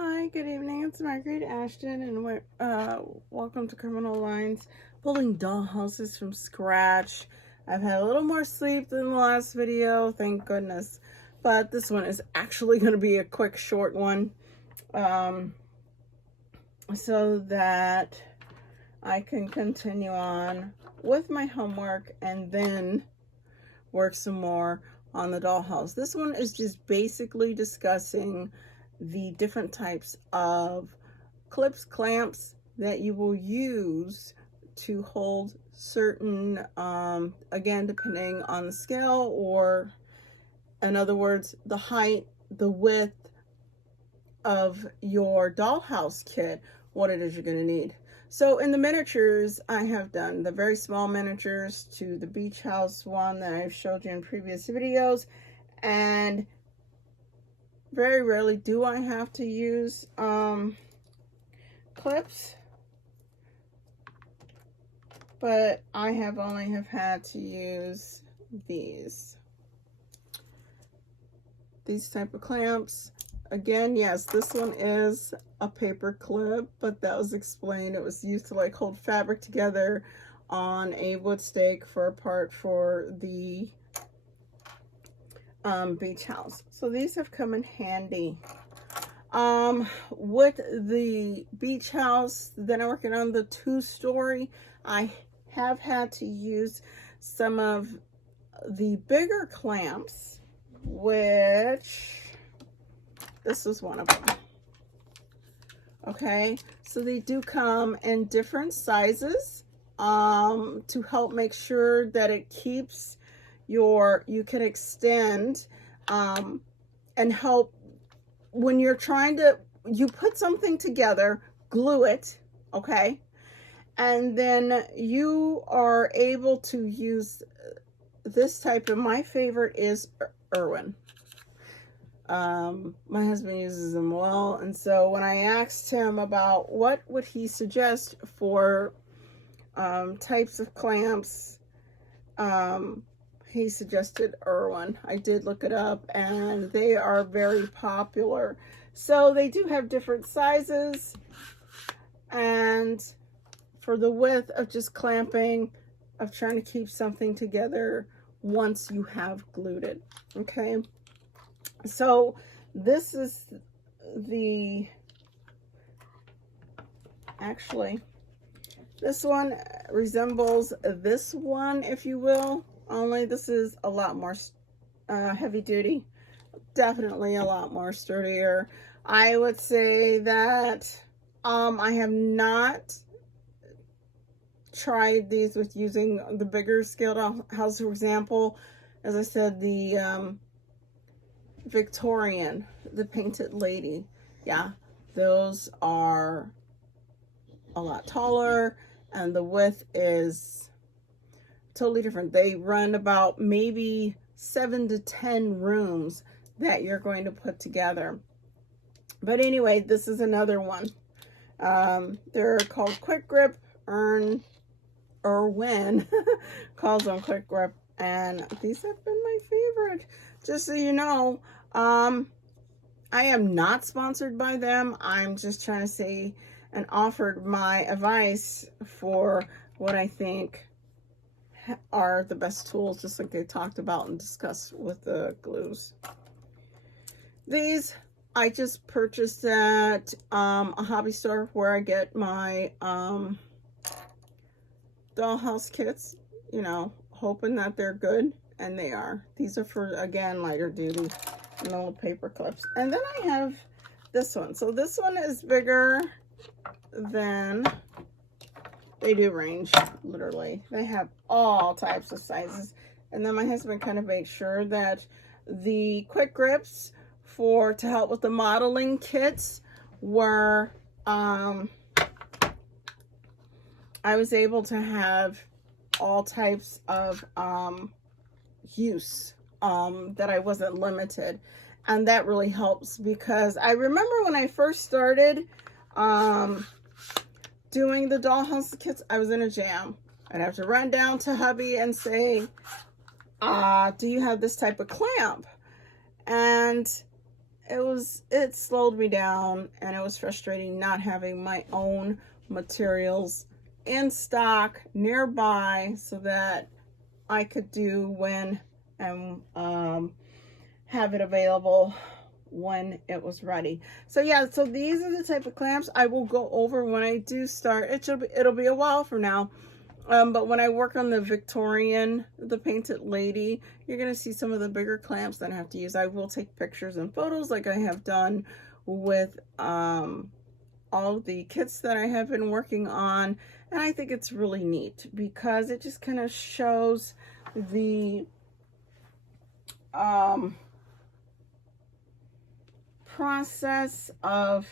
Hi, good evening. It's Margaret Ashton, and welcome to Criminal Lines. Building dollhouses from scratch. I've had a little more sleep than the last video, thank goodness. But this one is actually going to be a quick, short one, so that I can continue on with my homework and then work some more on the dollhouse. This one is just basically discussing the different types of clips, clamps that you will use to hold certain, again, depending on the scale, or in other words, the height, the width of your dollhouse kit, what it is you're going to need. So in the miniatures, I have done the very small miniatures to the beach house one that I've showed you in previous videos, and very rarely do I have to use clips, but I only have had to use these type of clamps. Again, yes, this one is a paper clip, but that was explained. It was used to like hold fabric together on a wood stake for a part for the beach house. So these have come in handy. With the beach house that I'm working on, the 2-story, I have had to use some of the bigger clamps, which this is one of them. Okay, so they do come in different sizes to help make sure that it keeps you can extend and help when you're trying to, you put something together, glue it, okay, and then you are able to use this type of, my favorite is Irwin. My husband uses them well, and so when I asked him about what would he suggest for types of clamps, he suggested Irwin. I did look it up, and they are very popular. So they do have different sizes, and for the width of just clamping, of trying to keep something together once you have glued it. Okay, so this is actually, this one resembles this one, if you will, only this is a lot more heavy duty, definitely a lot more sturdier. I would say that I have not tried these with using the bigger scale house. For example, as I said, the Victorian, the Painted Lady, yeah, those are a lot taller, and the width is totally different. They run about maybe 7 to 10 rooms that you're going to put together. But anyway, this is another one. They're called Quick Grip. Irwin calls them Quick Grip, and these have been my favorite. Just so you know, I am not sponsored by them. I'm just trying to say and offered my advice for what I think are the best tools, just like they talked about and discussed with the glues. These I just purchased at a hobby store where I get my dollhouse kits, you know, hoping that they're good, and they are. These are for, again, lighter duty, and little paper clips. And then I have this one. So this one is bigger than, they do range, literally. They have all types of sizes. And then my husband kind of made sure that the quick grips to help with the modeling kits were, I was able to have all types of use, that I wasn't limited. And that really helps, because I remember when I first started doing the dollhouse kits, I was in a jam. I'd have to run down to hubby and say, do you have this type of clamp? And it slowed me down, and it was frustrating not having my own materials in stock nearby so that I could do when and have it available when it was ready. So yeah, so these are the type of clamps I will go over when I do start. It'll be a while from now. But when I work on the Victorian, the Painted Lady, you're going to see some of the bigger clamps that I have to use. I will take pictures and photos like I have done with all the kits that I have been working on. And I think it's really neat because it just kind of shows the process of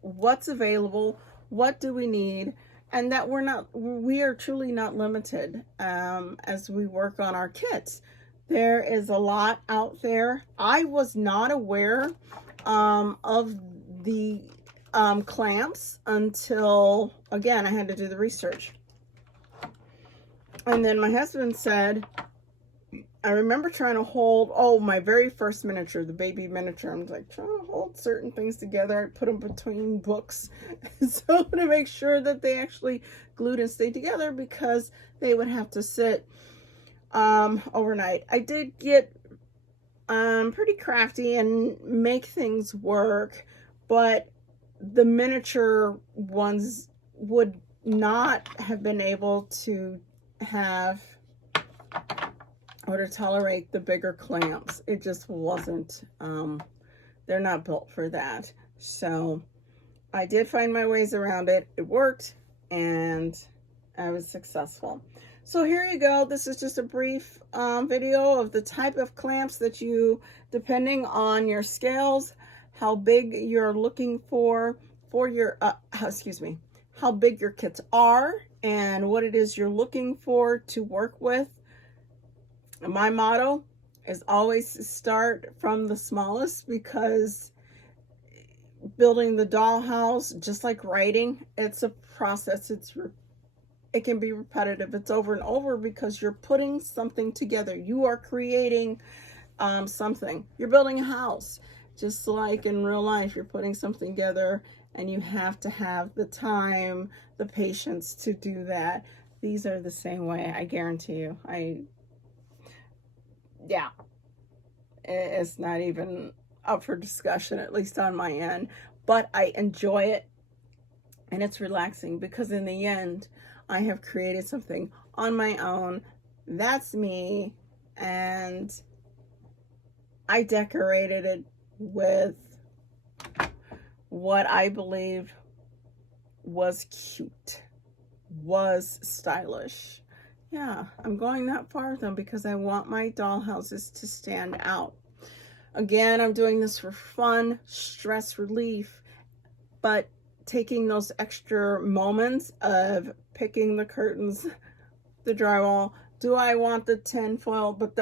what's available, what do we need, and that we are truly not limited as we work on our kits. There is a lot out there. I was not aware of the clamps until, again, I had to do the research. And then my husband said, I remember trying to hold, my very first miniature, the baby miniature. I'm like trying to hold certain things together. I put them between books so to make sure that they actually glued and stayed together because they would have to sit overnight. I did get pretty crafty and make things work, but the miniature ones would not have been able to have or to tolerate the bigger clamps. It just wasn't, they're not built for that. So I did find my ways around it. It worked and I was successful. So here you go. This is just a brief video of the type of clamps that you, depending on your scales, how big you're looking for your, how big your kits are and what it is you're looking for to work with. My motto is always start from the smallest because building the dollhouse, just like writing, it's a process. It can be repetitive. It's over and over because you're putting something together. You are creating something. You're building a house. Just like in real life, you're putting something together and you have to have the time, the patience to do that. These are the same way, I guarantee you. Yeah, it's not even up for discussion, at least on my end, but I enjoy it and it's relaxing because in the end, I have created something on my own. That's me, and I decorated it with what I believe was cute, was stylish. Yeah, I'm going that far though because I want my dollhouses to stand out. Again, I'm doing this for fun, stress relief, but taking those extra moments of picking the curtains, the drywall. Do I want the tin foil? But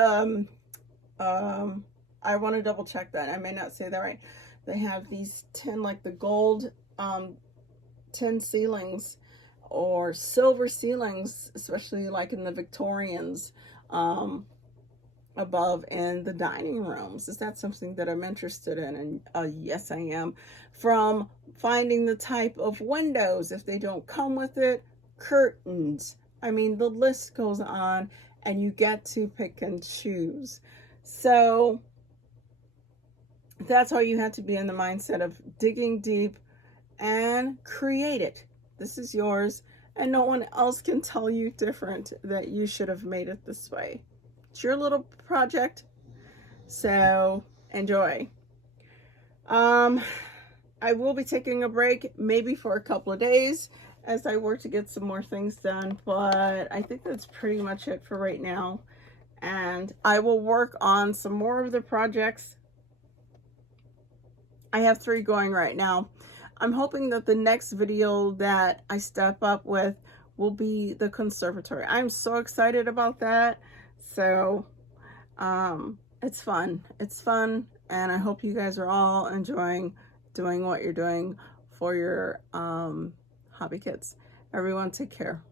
I want to double check that. I may not say that right. They have these tin, like the gold tin ceilings or silver ceilings, especially like in the Victorians above in the dining rooms. Is that something that I'm interested in? And yes, I am. From finding the type of windows, if they don't come with it, curtains. I mean, the list goes on and you get to pick and choose. So that's why you have to be in the mindset of digging deep and create it. This is yours, and no one else can tell you different that you should have made it this way. It's your little project, so enjoy. I will be taking a break, maybe for a couple of days, as I work to get some more things done, but I think that's pretty much it for right now. And I will work on some more of the projects. I have 3 going right now. I'm hoping that the next video that I step up with will be the conservatory. I'm so excited about that. So it's fun. It's fun. And I hope you guys are all enjoying doing what you're doing for your hobby kits. Everyone take care.